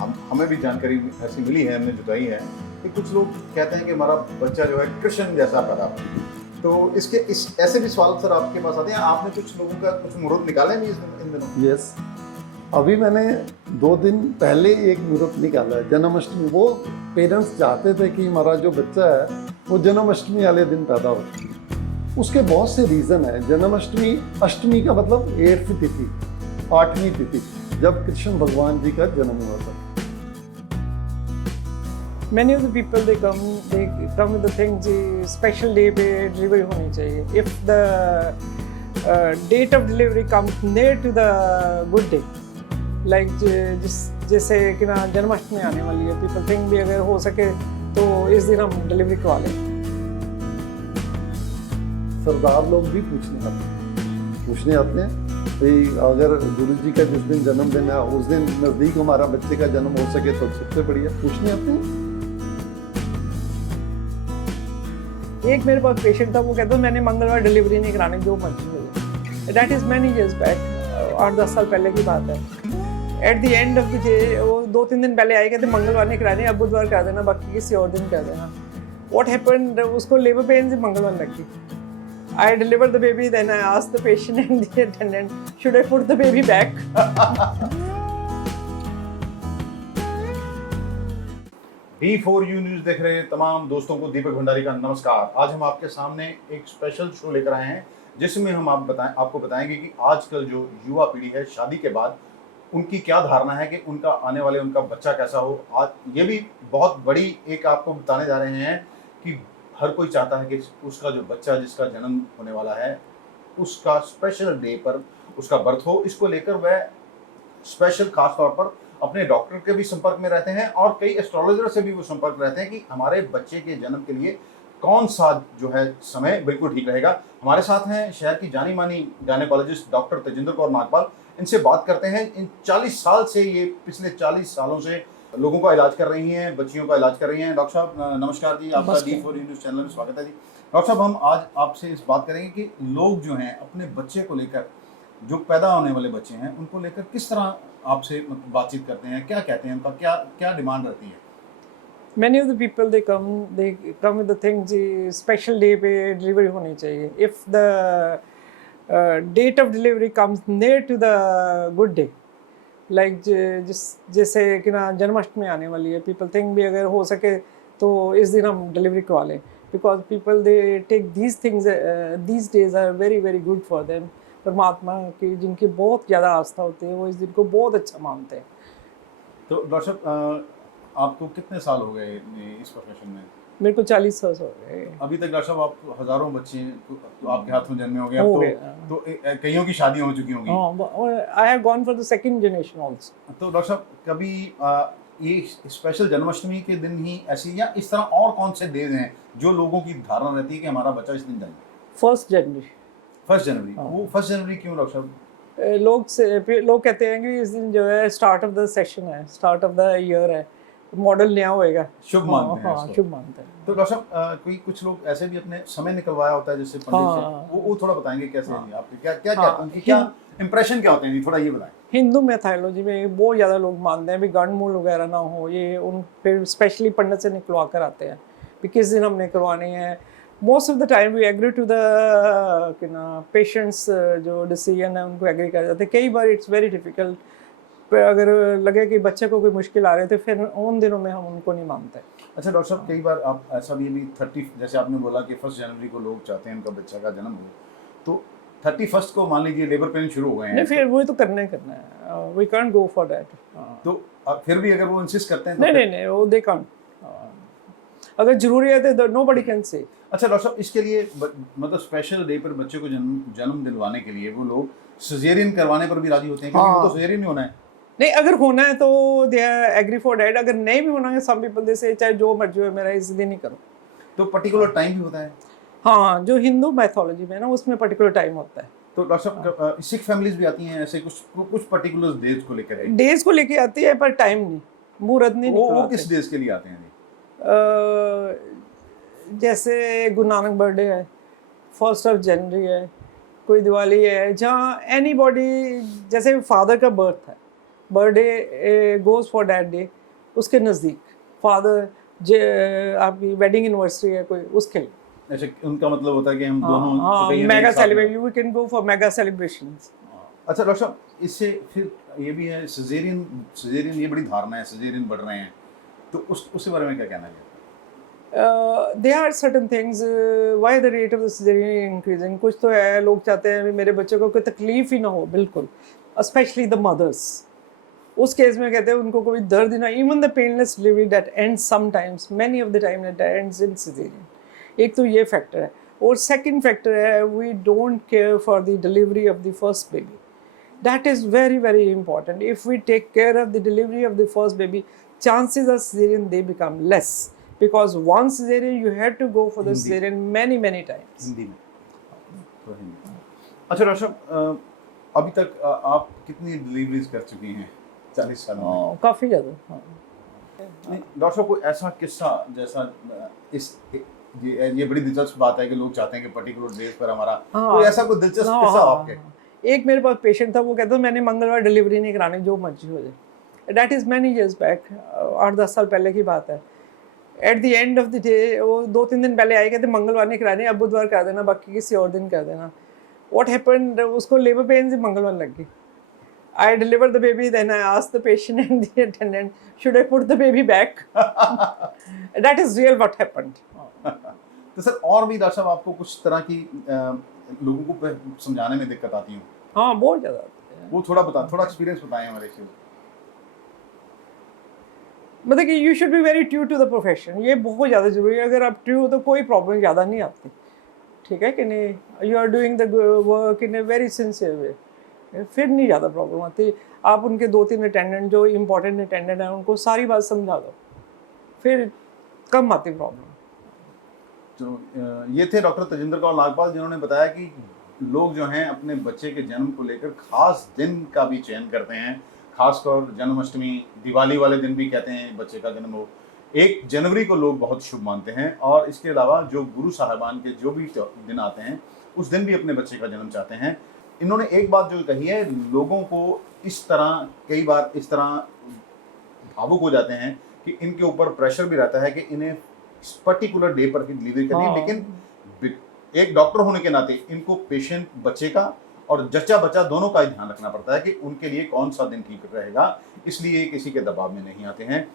हमें भी जानकारी ऐसी मिली है, हमने जुटाई है कि कुछ लोग कहते हैं कि हमारा बच्चा जो है कृष्ण जैसा पैदा हुआ। तो इसके इस ऐसे भी सवाल सर आपके पास आते हैं, आपने कुछ लोगों का कुछ मुहूर्त निकाले नहीं इन दिनों? यस, अभी मैंने 2 दिन पहले एक मुहूर्त निकाला है, जन्माष्टमी। वो पेरेंट्स चाहते थे कि हमारा जो बच्चा है वो जन्माष्टमी वाले दिन पैदा हो। उसके बहुत से रीज़न है। जन्माष्टमी, अष्टमी का मतलब 8वीं तिथि, 8वीं तिथि, जब कृष्ण भगवान जी का जन्म हुआ था। Many of the people they come with the things special day पे delivery होनी चाहिए. If the date of delivery comes near to the good day, like जैसे कि ना जन्माष्टमी आने वाली है, people think भी अगर हो सके तो इस दिन हम डिलीवरी करवा लें. सरदार लोग भी पूछने आते हैं भाई, अगर गुरु जी का जिस दिन जन्मदिन है उस दिन नज़दीक हमारा बच्चे का जन्म हो सके तो सबसे बढ़िया, पूछने आते हैं। एक मेरे पास पेशेंट था, वो कहता मैंने मंगलवार डिलीवरी नहीं करानी, जो मर्जी हो जाए. That is many years back, 8-10 साल पहले की बात है. At the end of the day वो 2-3 दिन पहले आए, कहते मंगलवार नहीं करानी, अब बुधवार करा देना, बाकी किसी और दिन करा देना. व्हाट हैपेंड, उसको लेबर पेन से मंगलवार लगी. I delivered the baby, then I asked the patient and the attendant, should I put the baby back? D4U news देख रहे तमाम दोस्तों को दीपक भंडारी का नमस्कार। आज हम आपके सामने एक स्पेशल शो लेकर आए हैं जिसमें हम आपको बताएंगे कि आजकल जो युवा पीढ़ी है, शादी के बाद उनकी क्या धारणा है कि उनका आने वाले उनका बच्चा कैसा हो। आज ये भी बहुत बड़ी एक आपको बताने जा रहे हैं कि हर कोई चाहता है कि उसका जो बच्चा जिसका जन्म होने वाला है उसका स्पेशल डे पर उसका बर्थ हो। इसको लेकर वह स्पेशल खास तौर पर अपने डॉक्टर के भी संपर्क में रहते हैं और कई एस्ट्रोलॉजर से भी वो संपर्क रहते हैं कि हमारे बच्चे के जन्म के लिए कौन सा जो है समय बिल्कुल ठीक रहेगा। हमारे साथ हैं शहर की जानी मानी गायनेकोलॉजिस्ट डॉक्टर तेजिंदर कौर नागपाल। इनसे बात करते हैं। इन 40 साल से, ये पिछले 40 सालों से लोगों का इलाज कर रही हैं, बच्चियों का इलाज कर रही हैं। डॉक्टर साहब नमस्कार जी, आपका D4U न्यूज़ चैनल में स्वागत है जी। डॉक्टर साहब, हम आज आपसे इस बात करेंगे कि लोग जो हैं अपने बच्चे को लेकर, जो पैदा होने वाले बच्चे हैं उनको लेकर किस तरह आपसे बातचीत करते हैं, क्या कहते हैं, उनका क्या क्या डिमांड रहती है? Many of the people they come with the things special day पे डिलीवरी होनी चाहिए. If the date of delivery comes near to the good day, like जैसे कि ना जन्माष्टमी आने वाली है, people think भी अगर हो सके तो इस दिन हम डिलीवरी करवा लें. Because people they take these things, these days are very very good for them. परमात्मा की जिनकी बहुत ज़्यादा आस्था होती है वो इस दिन को बहुत अच्छा मानते हैं. तो डॉक्टर साहब, आपको कितने साल हो गए इस प्रोफेशन में? मेरे को 40 साल हो गए. अभी तक डॉक्टर साहब आप हजारों बच्चे तो आपके हाथ में जन्मे हो गए, हो अब गए. तो कईयों की शादियां हो चुकी होंगी। I have gone for the second generation also. तो डॉक्टर साहब, कभी ये स्पेशल जन्माष्टमी के दिन ही ऐसी या इस तरह और कौन से डेज हैं जो लोगों की धारणा रहती है कि हमारा बच्चा इस दिन जन्मे? 1 जनवरी. 1 जनवरी, वो 1 जनवरी क्यों डॉक्टर साहब? लोग कहते हैं कि इस दिन जो है स्टार्ट ऑफ द सेशन है, स्टार्ट ऑफ द ईयर है, मॉडल नया होएगा, शुभ मानते हैं हाँ, उसको। शुभ मानते हैं. तो डॉक्टर साहब, कोई कुछ लोग ऐसे भी अपने समय निकलवाया होता है जैसे पंडित से, वो थोड़ा बताएंगे कैसे हैं आपके, क्या क्या क्या उनकी क्या इंप्रेशन क्या होते हैं जी, थोड़ा ये बताएं। हिंदू मैथोलॉजी में बहुत ज़्यादा लोग मानते हैं भी गंडमूल वगैरह ना हो, ये उन फिर स्पेशली पंडित से निकलवा कर आते हैं कि किस दिन हमने करवानी है. Most of the time we agree to the कि ना पेशेंट्स जो डिसीजन है उनको एग्री कर जाते हैं. कई बार इट्स वेरी डिफिकल्ट, अगर लगे कि बच्चे को कोई मुश्किल आ रही है तो फिर उन दिनों में हम उनको नहीं मानते. अच्छा डॉक्टर साहब, कई बार आप ऐसा भी 30, जैसे आपने बोला कि 1 जनवरी को लोग चाहते हैं उनका बच्चा का जन्म हो, तो 31 को मान लीजिए लेबर पेन शुरू हो गए हैं, नहीं फिर वही तो करना ही करना है. We can't go for that. तो फिर भी अगर वो इंसिस्ट करते हैं तो नहीं वो दे कांट. अगर जरूरी है तो नोबडी कैन से. अच्छा डॉक्टर साहब, इसके लिए मतलब स्पेशल डे पर बच्चे को जन्म दिलवाने के लिए वो लोग सिजेरियन करवाने पर भी राजी होते हैं, क्योंकि वो तो सिजेरियन ही होना है. नहीं, अगर होना है तो दे एग्री फॉर डैट. अगर नहीं भी होना है, सम पीपल दे से चाहे जो मर्जी हो मेरा इस दिन ही करो. तो पर्टिकुलर टाइम भी होता है? हाँ, जो हिंदू मैथोलॉजी में है ना उसमें पर्टिकुलर टाइम होता है. तो डॉक्टर साहब, सिख फैमिलीज भी आती हैं ऐसे कुछ पर्टिकुलर डेज को लेकर? डेज को लेके आती है पर टाइम नहीं, मुहूर्त नहीं वो निकलवाते. किस डेज के लिए आते हैं जी? जैसे गुरु नानक बर्थडे है, 1 जनवरी है, कोई दिवाली है, जहाँ एनी बॉडी, जैसे फादर का बर्थ है birthday goes for that day, उसके नज़दीक फादर आपकी वेडिंग एनिवर्सरी है कोई, उसके लिए अच्छा, उनका मतलब होता है कि हम दोनों हाँ कहीं ना मेगा कहीं साथ में- celebration, we can go for mega celebrations. अच्छा डॉक्टर साहब, इससे फिर ये भी है सिजेरियन, सिजेरियन ये बड़ी धारणा है, सिजेरियन बढ़ रहे हैं, तो उसके बारे में क्या कहना है? there are certain things why the rate of the cesarean increasing, कुछ तो है लोग चाहते हैं भी मेरे बच्चे को कोई तकलीफ ही ना हो, बिल्कुल, especially the mothers, उस केस में कहते हैं उनको कोई दर्द ही ना, even the painless delivery that ends sometimes, many of the time that ends in cesarean, एक तो ये फैक्टर है, और सेकंड फैक्टर है we don't care for the delivery of the first baby, that is very very important. If we take care of the delivery of the first baby, chances of cesarean they become less, because once cesarean you had to go for the Hindi. cesarean many times. Hindi में तो हिंदी। अच्छा doctor साहब, अभी तक आप कितनी deliveries कर चुकी हैं 40 साल में? काफ़ी ज़्यादा। हाँ। नहीं, डॉक्टर साहब कोई ऐसा किस्सा जैसा इस ये बड़ी दिलचस्प बात है कि लोग चाहते हैं कि पर्टिकुलर डेट पर हमारा हाँ। कोई ऐसा कोई दिलचस्प हाँ, किस्सा हाँ, आपके? एक मेरे पास पेशेंट था, वो कहता था मैंने मंगलवार डिलीवरी नहीं करानी, जो मर्जी हो जाए। That is many years back, 8-10 साल पहले की बात है। At the end of the day वो 2-3 दिन पहले आए, कहते मंगलवार नहीं करानी, अब बुधवार कर देना, बाकी किसी और दिन कर देना। व्हाट हैपेंड, उसको लेबर पेन से मंगलवार लग गई। I delivered the baby, then I asked the patient and the attendant, should I put the baby back? That is real what happened. तो सर और भी डॉक्टर साहब आपको कुछ तरह की लोगों को समझाने में दिक्कत आती है? हाँ बहुत ज़्यादा, वो थोड़ा एक्सपीरियंस बताएं हमारे से। मतलब कि you should be very true to the profession, ये बहुत ज़्यादा ज़रूरी है। अगर आप ट्रू हो तो कोई प्रॉब्लम ज़्यादा नहीं आती, ठीक है कि नहीं? You are doing the work in a very sincere way, फिर नहीं ज़्यादा प्रॉब्लम आती। आप उनके 2-3 अटेंडेंट जो इम्पोर्टेंट अटेंडेंट हैं उनको सारी बात समझा दो, फिर कम आती प्रॉब्लम। तो ये थे डॉक्टर तजिंदर कौर नागपाल, जिन्होंने बताया कि लोग जो हैं अपने बच्चे के जन्म को लेकर खास दिन का भी चयन करते हैं, खासकर जन्माष्टमी, दिवाली वाले दिन भी कहते हैं बच्चे का जन्म हो। 1 जनवरी को लोग बहुत शुभ मानते हैं, और इसके अलावा जो गुरु साहिबान के जो भी दिन आते हैं उस दिन भी अपने बच्चे का जन्म चाहते हैं। इन्होंने एक बात जो कही है, लोगों को इस तरह कई बार इस तरह भावुक हो जाते हैं कि इनके ऊपर प्रेशर भी रहता है कि इन्हें इस पर्टिकुलर डे पर ही डिलीवरी करनी है, लेकिन एक डॉक्टर होने के नाते इनको पेशेंट बच्चे का और जच्चा बच्चा दोनों का ही ध्यान रखना पड़ता है कि उनके लिए कौन सा दिन ठीक रहेगा, इसलिए किसी के दबाव में नहीं आते हैं।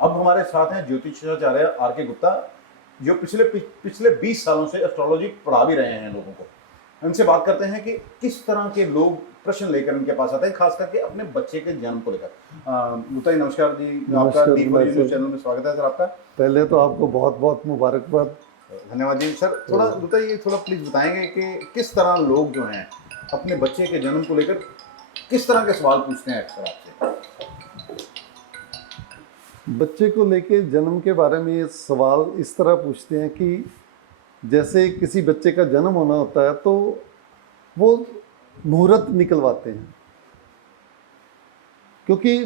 अब हमारे साथ हैं ज्योतिषाचार्य आर.के. गुप्ता, जो पिछले 20 सालों से एस्ट्रोलॉजी पढ़ा भी रहे हैं लोगों को। उनसे बात करते हैं कि किस तरह के लोग प्रश्न लेकर इनके पास आते हैं, खास करके अपने बच्चे के जन्म को लेकर। गुप्ता जी नमस्कार जी, आपका D4U न्यूज़ चैनल में स्वागत है सर आपका। पहले तो आपको बहुत बहुत मुबारकबाद। धन्यवाद जी। सर थोड़ा गुप्ता जी थोड़ा प्लीज बताएंगे कि किस तरह लोग जो हैं अपने बच्चे के जन्म को लेकर किस तरह के सवाल पूछते हैं अक्सर आपसे? बच्चे को लेके जन्म के बारे में ये सवाल इस तरह पूछते हैं कि जैसे किसी बच्चे का जन्म होना होता है तो वो मुहूर्त निकलवाते हैं, क्योंकि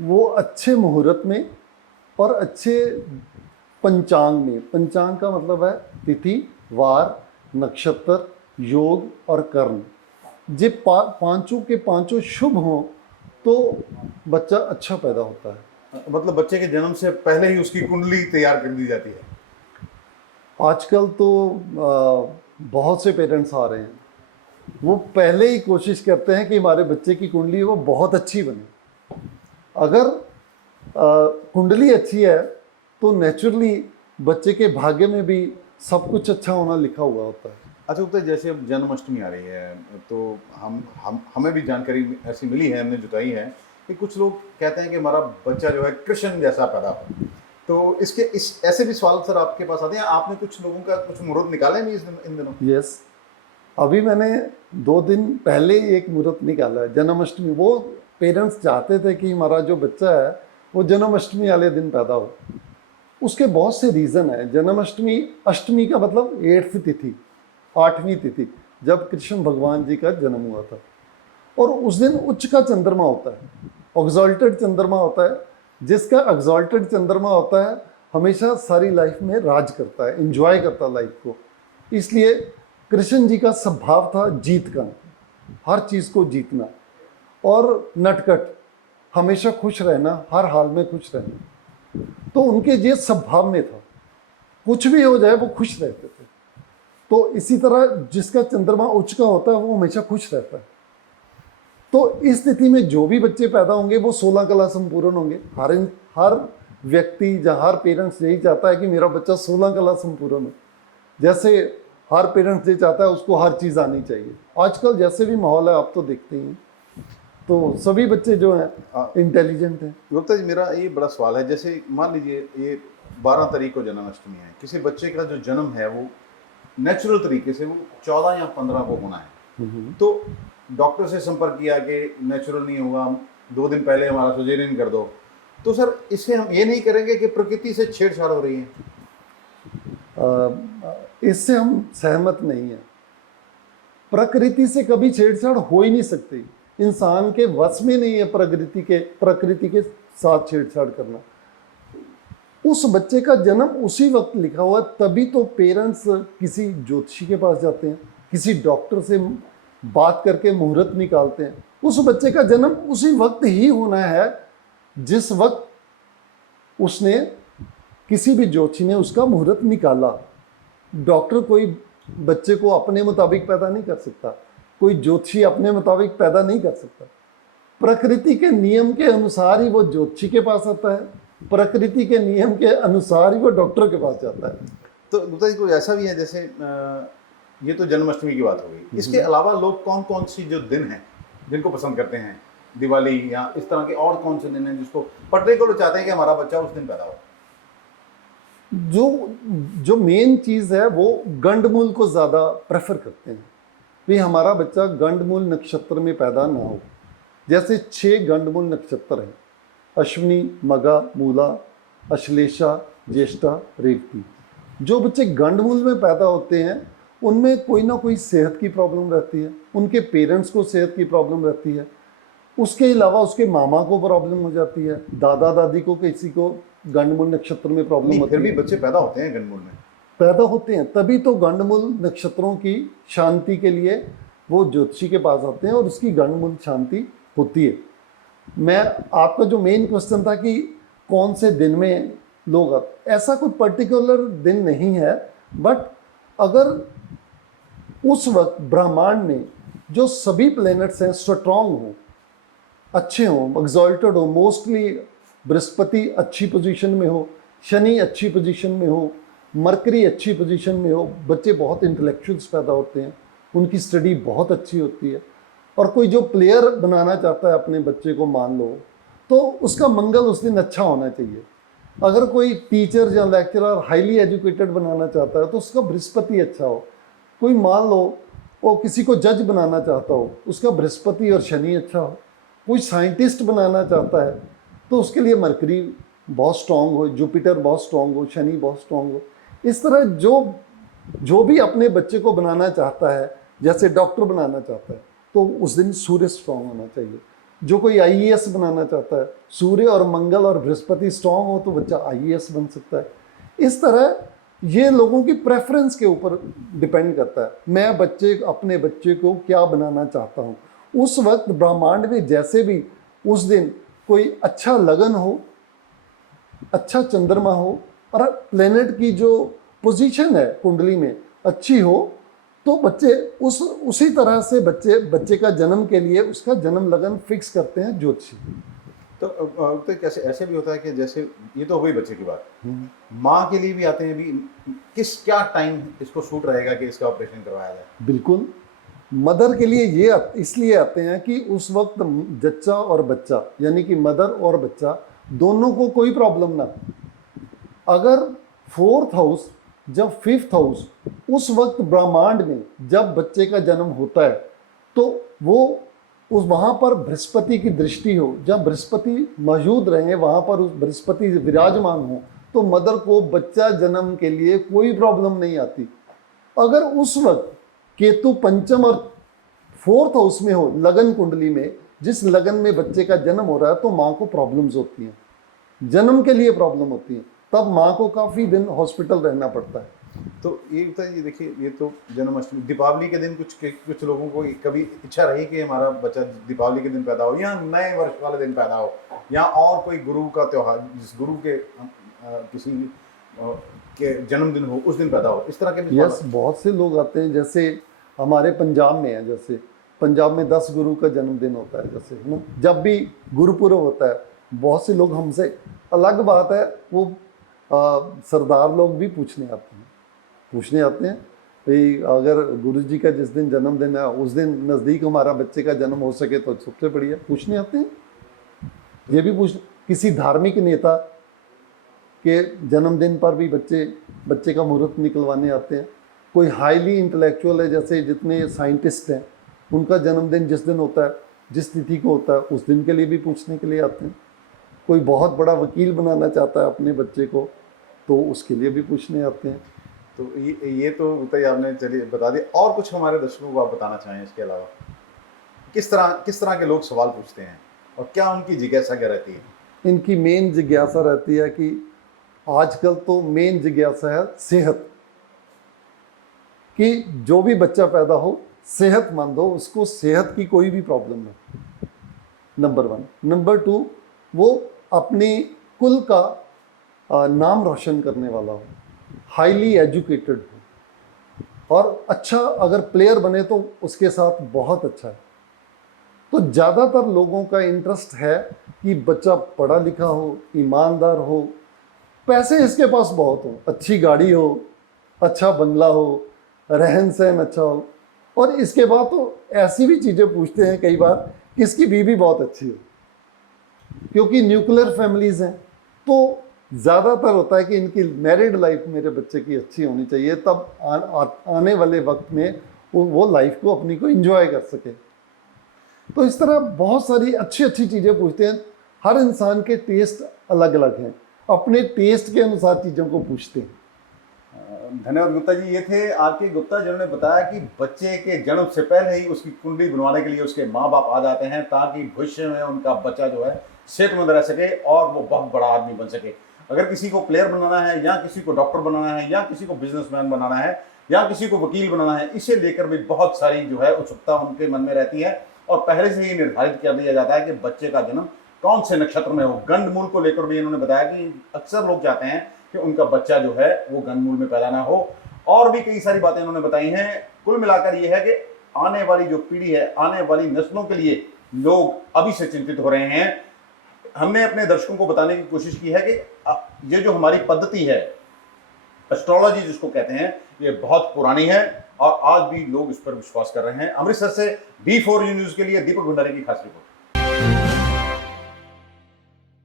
वो अच्छे मुहूर्त में और अच्छे पंचांग में, पंचांग का मतलब है तिथि, वार, नक्षत्र, योग और कर्ण, जे पांचों के पांचों शुभ हों तो बच्चा अच्छा पैदा होता है। मतलब बच्चे के जन्म से पहले ही उसकी कुंडली तैयार कर दी जाती है? आजकल तो बहुत से पेरेंट्स आ रहे हैं, वो पहले ही कोशिश करते हैं कि हमारे बच्चे की कुंडली वो बहुत अच्छी बने। अगर कुंडली अच्छी है तो नेचुरली बच्चे के भाग्य में भी सब कुछ अच्छा होना लिखा हुआ होता है। अच्छा गुप्ता, जैसे अब जन्माष्टमी आ रही है तो हमें भी जानकारी ऐसी मिली है, हमने जुटाई है कि कुछ लोग कहते हैं कि हमारा बच्चा जो है कृष्ण जैसा पैदा हो, तो ऐसे भी सवाल सर आपके पास आते हैं? आपने कुछ लोगों का कुछ मुहूर्त निकाले नहीं इन दिनों? यस, अभी मैंने 2 दिन पहले एक मुहूर्त निकाला है, जन्माष्टमी। वो पेरेंट्स चाहते थे कि हमारा जो बच्चा है वो जन्माष्टमी वाले दिन पैदा हो। उसके बहुत से रीज़न है। जन्माष्टमी, अष्टमी का मतलब 8th तिथि, 8वीं तिथि, जब कृष्ण भगवान जी का जन्म हुआ था, और उस दिन उच्च का चंद्रमा होता है, एक्सॉल्टेड चंद्रमा होता है। जिसका एक्सॉल्टेड चंद्रमा होता है हमेशा सारी लाइफ में राज करता है, एंजॉय करता है लाइफ को। इसलिए कृष्ण जी का स्वभाव था जीत का, हर चीज़ को जीतना और नटखट। हमेशा खुश रहना, हर हाल में खुश रहना। तो उनके ये स्वभाव में था, कुछ भी हो जाए वो खुश रहते थे। तो इसी तरह जिसका चंद्रमा उच्च का होता है वो हमेशा खुश रहता है। तो इस स्थिति में जो भी बच्चे पैदा होंगे वो 16 कला संपूर्ण होंगे। हर व्यक्ति या हर पेरेंट्स यही चाहता है कि मेरा बच्चा 16 कला संपूर्ण हो। जैसे हर पेरेंट्स ये चाहता है उसको हर चीज़ आनी चाहिए। आजकल जैसे भी माहौल है आप तो देखते ही हैं, तो सभी बच्चे जो हैं इंटेलिजेंट हैं। गुप्ता जी, मेरा ये बड़ा सवाल है, जैसे मान लीजिए ये 12 तारीख को जन्माष्टमी है, किसी बच्चे का जो जन्म है वो नेचुरल तरीके से वो 14 या 15 को होना है, तो डॉक्टर से संपर्क किया कि नेचुरल नहीं होगा, 2 दिन पहले हमारा सर्जरी कर दो, तो सर इससे हम ये नहीं करेंगे कि प्रकृति से छेड़छाड़ हो रही है? इससे हम सहमत नहीं हैं। प्रकृति से कभी छेड़छाड़ हो ही नहीं सकती। इंसान के वश में नहीं है प्रकृति के साथ छेड़छाड़ करना। उस बच्चे का जन्म उसी वक्त लिखा हुआ, तभी तो पेरेंट्स किसी ज्योतिषी के पास जाते हैं, किसी डॉक्टर से बात करके मुहूर्त निकालते हैं। उस बच्चे का जन्म उसी वक्त ही होना है जिस वक्त उसने किसी भी ज्योतिषी ने उसका मुहूर्त निकाला। डॉक्टर कोई बच्चे को अपने मुताबिक पैदा नहीं कर सकता, कोई ज्योतिषी अपने मुताबिक पैदा नहीं कर सकता। प्रकृति के नियम के अनुसार ही वो ज्योतिषी के पास आता है, प्रकृति के नियम के अनुसार ही वो डॉक्टर के पास जाता है। तो गुप्ता जी, कोई ऐसा भी है, जैसे ये तो जन्माष्टमी की बात हो गई, इसके अलावा लोग कौन कौन सी जो दिन हैं जिनको पसंद करते हैं, दिवाली या इस तरह के और कौन से दिन हैं जिसको पर्टिकुलर चाहते हैं कि हमारा बच्चा उस दिन पैदा हो? जो मेन चीज़ है वो गंडमूल को ज़्यादा प्रेफर करते हैं कि हमारा बच्चा गंडमूल नक्षत्र में पैदा ना हो। जैसे 6 गंडमूल नक्षत्र हैं, अश्विनी, मघा, मूला, अश्लेषा, ज्येष्ठा, रेवती। जो बच्चे गंडमूल में पैदा होते हैं उनमें कोई ना कोई सेहत की प्रॉब्लम रहती है, उनके पेरेंट्स को सेहत की प्रॉब्लम रहती है, उसके अलावा उसके मामा को प्रॉब्लम हो जाती है, दादा दादी को, किसी को गंडमूल नक्षत्र में प्रॉब्लम होती है। फिर भी बच्चे पैदा होते हैं गंडमूल में, पैदा होते हैं, तभी तो गंडमूल नक्षत्रों की शांति के लिए वो ज्योतिषी के पास आते हैं और उसकी गंडमूल शांति होती है। मैं आपका जो मेन क्वेश्चन था कि कौन से दिन में लोग आते, ऐसा कोई पर्टिकुलर दिन नहीं है, बट अगर उस वक्त ब्रह्मांड में जो सभी प्लैनेट्स हैं स्ट्रॉन्ग हो, अच्छे हों, एग्जॉल्टेड हो, मोस्टली बृहस्पति अच्छी पोजीशन में हो, शनि अच्छी पोजीशन में हो, मरकरी अच्छी पोजीशन में हो, बच्चे बहुत इंटेलेक्चुअल्स पैदा होते हैं, उनकी स्टडी बहुत अच्छी होती है। और कोई जो प्लेयर बनाना चाहता है अपने बच्चे को, मान लो, तो उसका मंगल उस दिन अच्छा होना चाहिए। अगर कोई टीचर या लेक्चरर हाईली एजुकेटेड बनाना चाहता है तो उसका बृहस्पति अच्छा हो। कोई मान लो वो किसी को जज बनाना चाहता हो, उसका बृहस्पति और शनि अच्छा हो। कोई साइंटिस्ट बनाना चाहता है तो उसके लिए मरकरी बहुत स्ट्रांग हो, जुपिटर बहुत स्ट्रांग हो, शनि बहुत स्ट्रांग हो। इस तरह जो भी अपने बच्चे को बनाना चाहता है, जैसे डॉक्टर बनाना चाहता है तो उस दिन सूर्य स्ट्रांग होना चाहिए। जो कोई आईएएस बनाना चाहता है, सूर्य और मंगल और बृहस्पति स्ट्रांग हो तो बच्चा आईएएस बन सकता है। इस तरह ये लोगों की प्रेफरेंस के ऊपर डिपेंड करता है, मैं अपने बच्चे को क्या बनाना चाहता हूँ। उस वक्त ब्रह्मांड में जैसे भी उस दिन कोई अच्छा लगन हो, अच्छा चंद्रमा हो और प्लेनेट की जो पोजीशन है कुंडली में अच्छी हो, तो बच्चे उसी तरह से बच्चे का जन्म के लिए उसका जन्म लगन फिक्स करते हैं ज्योतिषी। तो कैसे ऐसे भी होता है कि जैसे ये तो हो गई बच्चे की बात, माँ के लिए भी आते हैं, भी क्या टाइम इसको सूट रहेगा कि इसका ऑपरेशन करवाया जाए? बिल्कुल, मदर के लिए ये इसलिए आते हैं कि उस वक्त जच्चा और बच्चा, यानी कि मदर और बच्चा दोनों को कोई प्रॉब्लम ना। अगर 4th हाउस जब 5th हाउस उस वक्त ब्रह्मांड में जब बच्चे का जन्म होता है तो वो वहाँ पर बृहस्पति की दृष्टि हो, जब बृहस्पति मौजूद रहे, वहाँ पर उस बृहस्पति विराजमान हो, तो मदर को बच्चा जन्म के लिए कोई प्रॉब्लम नहीं आती। अगर उस वक्त केतु पंचम और 4th हाउस में हो, लगन कुंडली में, जिस लगन में बच्चे का जन्म हो रहा है, तो माँ को प्रॉब्लम्स होती हैं, जन्म के लिए प्रॉब्लम होती है, तब माँ को काफ़ी दिन हॉस्पिटल रहना पड़ता है। तो ये बताइए, ये देखिए, ये तो जन्माष्टमी, दीपावली के दिन कुछ लोगों को कभी इच्छा रही कि हमारा बच्चा दीपावली के दिन पैदा हो, या नए वर्ष वाले दिन पैदा हो, या और कोई गुरु का त्योहार, जिस गुरु के किसी के जन्मदिन हो उस दिन पैदा हो, इस तरह के भी यस, बहुत से लोग आते हैं। जैसे हमारे पंजाब में है, जैसे पंजाब में 10 गुरु का जन्मदिन होता है, जैसे है ना, जब भी गुरुपुरब होता है बहुत से लोग हमसे, अलग बात है वो सरदार लोग भी पूछने आते हैं भाई अगर गुरु जी का जिस दिन जन्मदिन है उस दिन नज़दीक हमारा बच्चे का जन्म हो सके तो सबसे बढ़िया, पूछने आते हैं। ये भी किसी धार्मिक नेता के जन्मदिन पर भी बच्चे का मुहूर्त निकलवाने आते हैं। कोई हाईली इंटेलेक्चुअल है, जैसे जितने साइंटिस्ट हैं, उनका जन्मदिन जिस दिन होता है, जिस तिथि को होता है, उस दिन के लिए भी पूछने के लिए आते हैं। कोई बहुत बड़ा वकील बनाना चाहता है अपने बच्चे को तो उसके लिए भी पूछने आते हैं। तो ये तो बताइए आपने, चलिए बता दिया। और कुछ हमारे दर्शकों को आप बताना चाहें इसके अलावा, किस तरह के लोग सवाल पूछते हैं और क्या उनकी जिज्ञासा क्या रहती है? इनकी मेन जिज्ञासा रहती है कि आजकल तो मेन जिज्ञासा है सेहत कि जो भी बच्चा पैदा हो सेहतमंद हो, उसको सेहत की कोई भी प्रॉब्लम ना, नंबर 1। नंबर 2, वो अपनी कुल का नाम रोशन करने वाला हो, हाईली एजुकेटेड हो, और अच्छा अगर प्लेयर बने तो उसके साथ बहुत अच्छा है। तो ज़्यादातर लोगों का इंटरेस्ट है कि बच्चा पढ़ा लिखा हो, ईमानदार हो, पैसे इसके पास बहुत हो, अच्छी गाड़ी हो, अच्छा बंगला हो, रहन सहन अच्छा हो, और इसके बाद तो ऐसी भी चीज़ें पूछते हैं कई बार कि इसकी बीवी बहुत अच्छी हो, क्योंकि न्यूक्लियर फैमिलीज़ हैं तो ज़्यादातर होता है कि इनकी मैरिड लाइफ मेरे बच्चे की अच्छी होनी चाहिए, तब आने वाले वक्त में वो लाइफ को अपनी को एंजॉय कर सके। तो इस तरह बहुत सारी अच्छी चीज़ें पूछते हैं। हर इंसान के टेस्ट अलग अलग हैं, अपने टेस्ट के अनुसार चीज़ों को पूछते हैं। धन्यवाद गुप्ता जी। ये थे आर.के. गुप्ता जिन्होंने बताया कि बच्चे के जन्म से पहले ही उसकी कुंडली बनवाने के लिए उसके माँ बाप आ जाते हैं ताकि भविष्य में उनका बच्चा जो है सेहतमंद रह सके और वो बहुत बड़ा आदमी बन सके। अगर किसी को प्लेयर बनाना है, या किसी को डॉक्टर बनाना है, या किसी को बिजनेसमैन बनाना है, या किसी को वकील बनाना है, इसे लेकर भी बहुत सारी जो है उत्सुकता उनके मन में रहती है और पहले से ही निर्धारित कर दिया जाता है कि बच्चे का जन्म कौन से नक्षत्र में हो। गंडमूल को लेकर भी इन्होंने बताया कि अक्सर लोग चाहते हैं कि उनका बच्चा जो है वो गंडमूल में पैदा ना हो, और भी कई सारी बातें इन्होंने बताई हैं। कुल मिलाकर ये है कि आने वाली जो पीढ़ी है, आने वाली नस्लों के लिए लोग अभी से चिंतित हो रहे हैं। हमने अपने दर्शकों को बताने की कोशिश की है कि ये जो हमारी पद्धति है, एस्ट्रोलॉजी जिसको कहते हैं, ये बहुत पुरानी है और आज भी लोग इस पर विश्वास कर रहे हैं। अमृतसर से D4U न्यूज़ के लिए दीपक भंडारी की खास रिपोर्ट।